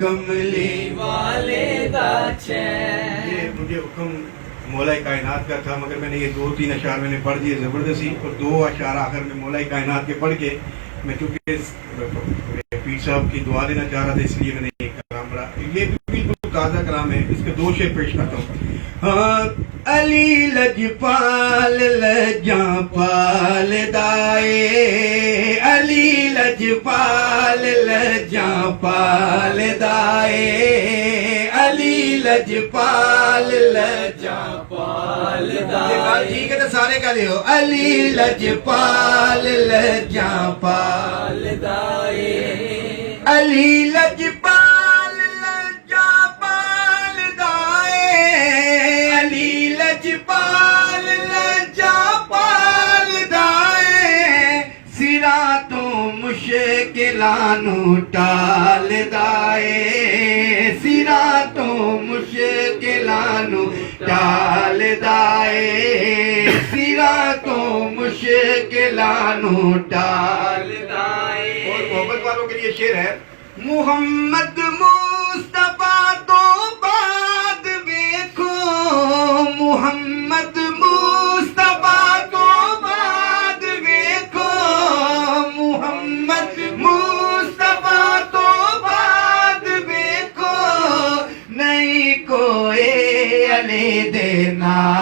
کملی والے دا چین. یہ مجھے حکم مولا کائنات کا تھا، مگر میں نے یہ 2-3 اشعار میں نے پڑھ دیے زبردستی، اور 2 اشعار آخر میں مولا کائنات کے پڑھ کے میں چونکہ پیر صاحب کی دعا دینا چاہ رہا تھا، اس لیے میں نے یہ کلام پڑھا. یہ بالکل تازہ کلام ہے، اس کے 2 شعر پیش کرتا ہوں. ہاں علی لجپال لجاں پال دائے، علی لجپال لجاں پال دائے، علی لجپال لجاں پال دائے. ٹھیک ہے تو سارے گالے ہو. علی لجپال لجاں پال دائے، علی لجپال لجاں پال دائے، علی لجپال لجاں پال دائے، سراتوں مشکلانوں ٹال دائے، سراتوں مشکلانوں ٹال دائے، سراتوں مشکلانوں ٹال دائے. اور محبت والوں کے لیے شعر ہے. محمد مصطفیٰ تو بعد دیکھو، محمد مصطفیٰ تو بعد دیکھو، محمد مصطفیٰ تو بعد دیکھو، نہیں کوئی علی دے نال